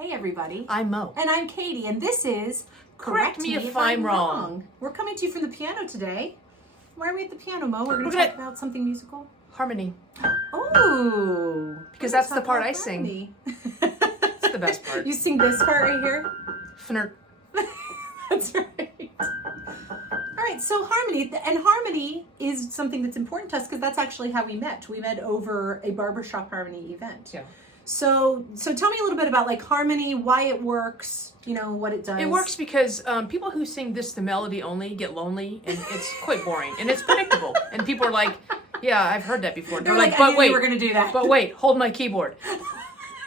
Hey everybody. I'm Mo. And I'm Katie, and this is Correct Me If I'm Wrong. We're coming to you from the piano today. Why are we at the piano, Mo? We're going to We're talk about something musical. Harmony. Oh. Because that's the part I sing. It's the best part. You sing this part right here? Fnr. That's right. All right, so harmony. And harmony is something that's important to us because that's actually how we met. We met over a barbershop harmony event. Yeah. So tell me a little bit about like harmony, why it works, you know, what it does. It works because people who sing this the melody only get lonely, and it's quite boring, and it's predictable. And people are like, yeah, I've heard that before. They're like, but wait, we're going to do that. But wait, hold my keyboard.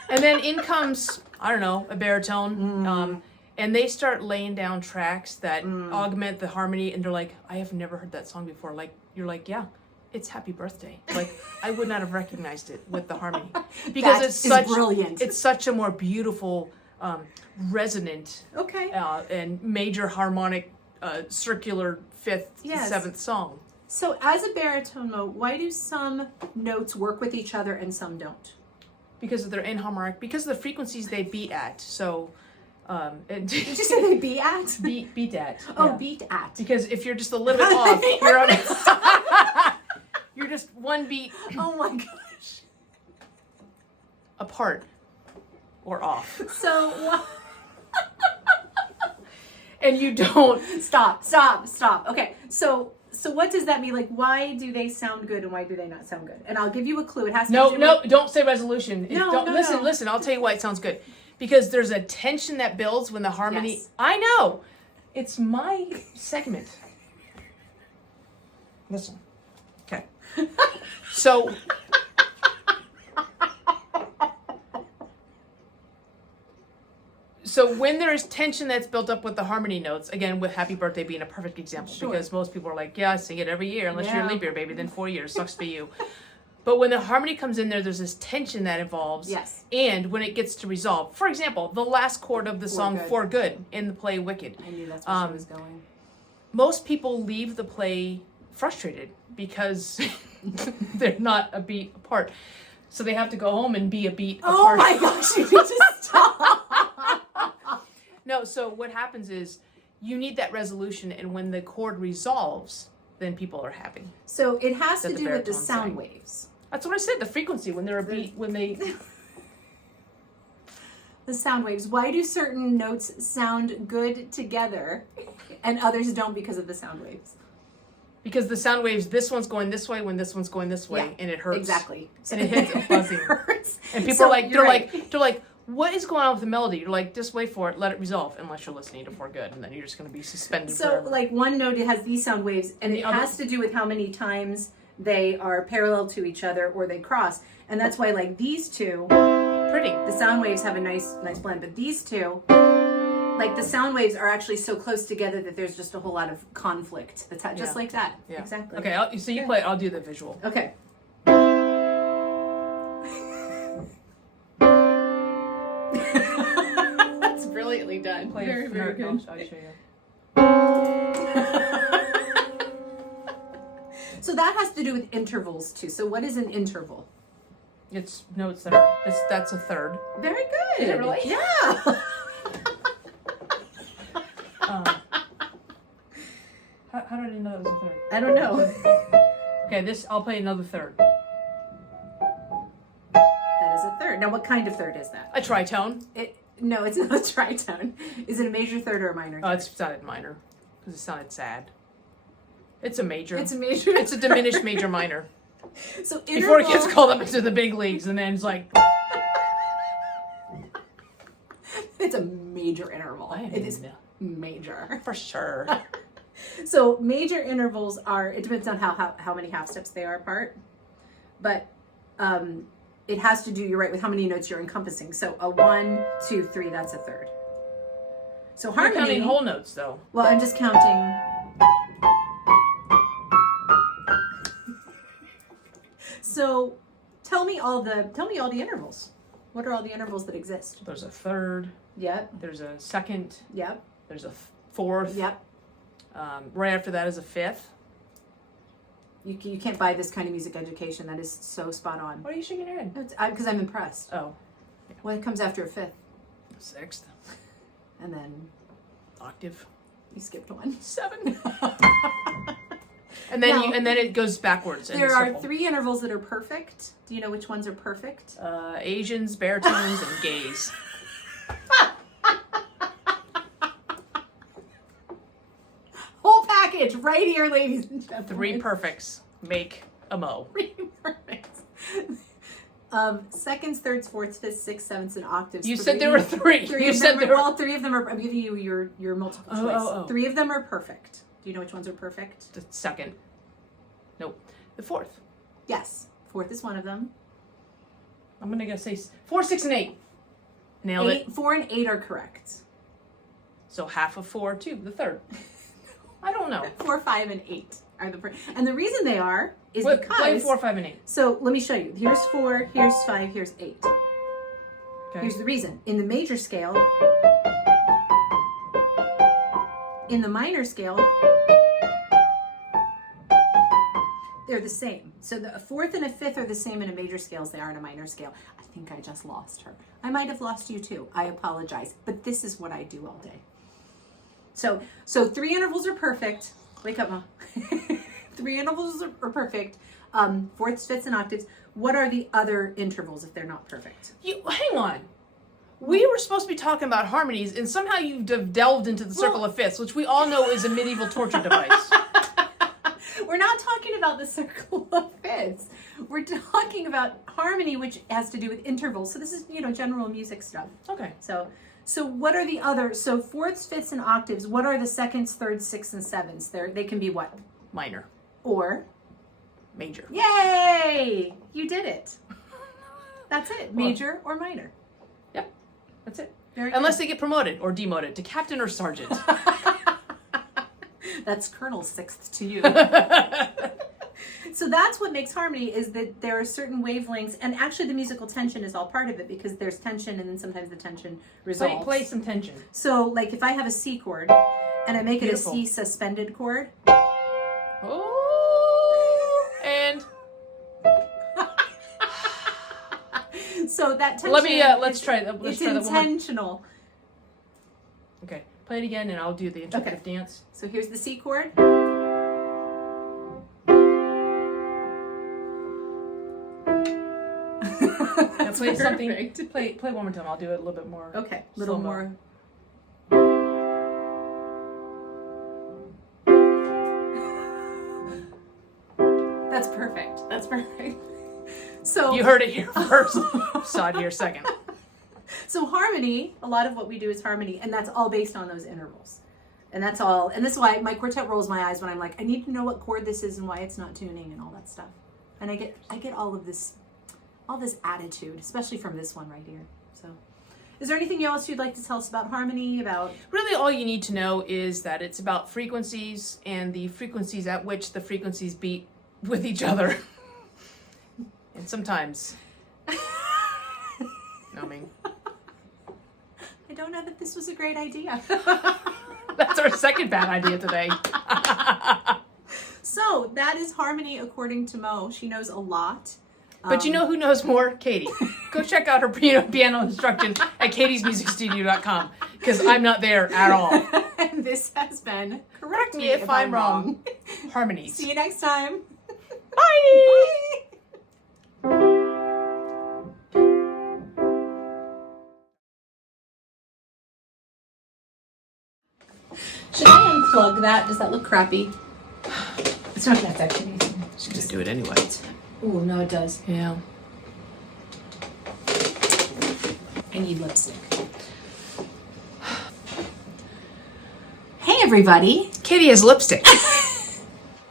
And then in comes, I don't know, a baritone, and they start laying down tracks that augment the harmony, and they're like, I have never heard that song before. Like, you're like, yeah. It's Happy Birthday. Like, I would not have recognized it with the harmony. Because that it's such brilliant. It's such a more beautiful, resonant, and major harmonic, circular fifth, seventh song. So as a baritone, Mo, why do some notes work with each other and some don't? Because they're inharmonic, because of the frequencies they beat at. So, did you say they beat at? Beat at. Oh, yeah. beat at. Because if you're just a little bit off, you're just one beat. Oh my gosh. Apart or off. So and you don't stop. Okay. So what does that mean? Like, why do they sound good and why do they not sound good? And I'll give you a clue. It has to No, don't say resolution. No. Listen, I'll tell you why it sounds good. Because there's a tension that builds when the harmony. Yes. I know. It's my segment. Listen. Okay. So when there's tension that's built up with the harmony notes, again, with Happy Birthday being a perfect example, because most people are like, yeah, I sing it every year, unless you're a leap year baby, then 4 years, sucks for you. But when the harmony comes in there's this tension that evolves. Yes. And when it gets to resolve. For example, the last chord of the song For Good in the play Wicked. I knew that's where she was going. Most people leave the play frustrated because they're not a beat apart. So they have to go home and be a beat apart. Oh my gosh, you need to stop. No, so what happens is you need that resolution, and when the chord resolves, then people are happy. So it has to do with the sound waves. That's what I said, the frequency, when they're a beat, when they... The sound waves. Why do certain notes sound good together and others don't because of the sound waves? Because the sound waves, this one's going this way when this one's going this way, and it hurts. Exactly. And it hits a buzzing. It hurts. And people are like, they're like, what is going on with the melody? You're like, just wait for it, let it resolve, unless you're listening to For Good, and then you're just going to be suspended forever. So, like, one note, it has these sound waves, and it has to do with how many times they are parallel to each other or they cross. And that's why, like, these two, the sound waves have a nice blend, but these two, like, the sound waves are actually so close together that there's just a whole lot of conflict. That's just like that. Yeah. Exactly. Okay, so you play it, I'll do the visual. Okay. That's brilliantly done. Very, very good. I'll show you. So that has to do with intervals too. So what is an interval? It's notes that are, that's a third. Very good. Is it really? Yeah. How did I know it was a third? I don't know. Okay, I'll play another third. That is a third. Now, what kind of third is that? A tritone. No, it's not a tritone. Is it a major third or a minor third? It sounded minor, because it sounded sad. It's a major. It's a major. It's a diminished major minor. So before it gets called up into the big leagues, and then it's like... It's a major interval. It is major. For sure. So major intervals it depends on how many half steps they are apart. But it has to do, you're right, with how many notes you're encompassing. So a 1, 2, 3, that's a third. So harmony... You're counting whole notes, though. Well, I'm just counting... So tell me all the intervals. What are all the intervals that exist? There's a third. Yep. There's a second. Yep. There's a fourth. Yep. Right after that is a fifth. You can't buy this kind of music education. That is so spot on. Why are you shaking your head? Because I'm impressed. Oh. What comes after a fifth? Sixth. And then Octave. you skipped one. 7. And then Now, and then it goes backwards. In there a are circle. 3 intervals that are perfect. Do you know which ones are perfect? Asians, baritones, and gays. Whole package right here, ladies and gentlemen. 3 perfects make a mo. 3 perfects. Seconds, thirds, fourths, fifths, sixths, sevenths, and octaves. You said there were 3. You said there were. Well, 3 of them are. I'm giving you your multiple choice. Oh. 3 of them are perfect. Do you know which ones are perfect? The second. Nope. The 4th. Yes. 4th is one of them. I'm gonna go say 4, 6, and 8. Nailed it. 4 and 8 are correct. So half of 4, 2, the 3rd. I don't know. 4, 5, and 8 are and the reason they are is Play because 4, 5, and 8. So let me show you. Here's 4. Here's 5. Here's 8. Okay. Here's the reason. In the major scale, in the minor scale, they're the same. So the 4th and a 5th are the same in a major scale as they are in a minor scale. I think I just lost her. I might have lost you too. I apologize. But this is what I do all day. So 3 intervals are perfect. Wake up, Mom. 3 intervals are perfect. 4ths, 5ths, and octaves. What are the other intervals if they're not perfect? Hang on. We were supposed to be talking about harmonies, and somehow you've delved into the circle of fifths, which we all know is a medieval torture device. We're not talking about the circle of fifths. We're talking about harmony, which has to do with intervals. So this is, general music stuff. Okay. So what are the other? So 4ths, 5ths, and octaves. What are the seconds, thirds, sixths, and sevenths? They can be what? Minor. Or major. Yay! You did it. That's it. Major or minor. Yep. That's it. Very Unless good. they get promoted or demoted to captain or sergeant. That's Colonel Sixth to you. So that's what makes harmony, is that there are certain wavelengths, and actually the musical tension is all part of it, because there's tension and then sometimes the tension resolves. Play some tension. So like if I have a C chord and I make Beautiful. it a C suspended chord. Oh, and So that tension. let's try that. Let's It's try that one more. intentional. Okay, play it again, and I'll do the interpretive dance. So here's the C chord. Now play something. Play one more time. I'll do it a little bit more. Okay, a little slow-mo. more. That's perfect. That's perfect. So You heard it here first. Saw it here second. So harmony, a lot of what we do is harmony, and that's all based on those intervals. And that's all. And this is why my quartet rolls my eyes when I'm like, I need to know what chord this is and why it's not tuning and all that stuff. And I get all this attitude, especially from this one right here. So is there anything else you'd like to tell us about harmony, about? Really, all you need to know is that it's about frequencies and the frequencies at which the frequencies beat with each other. And sometimes numbing. I don't know that this was a great idea. That's our second bad idea today. So that is harmony according to Mo. She knows a lot. But you know who knows more? Katie. Go check out her piano instruction at katiesmusicstudio.com, because I'm not there at all. And this has been Correct me if I'm wrong. Harmonies. See you next time. Bye! Should I unplug that? Does that look crappy? It's not that actually. Just do it anyway. Oh, no, it does. Yeah. I need lipstick. Hey, everybody. Katie has lipstick.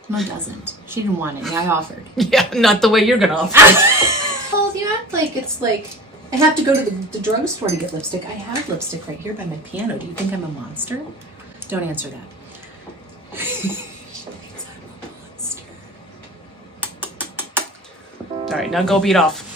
Mo doesn't. She didn't want any. I offered. Yeah, not the way you're gonna offer it. Well, you act like it's like I have to go to the drugstore to get lipstick. I have lipstick right here by my piano. Do you think I'm a monster? Don't answer that. She thinks I'm a monster. All right, now go beat off.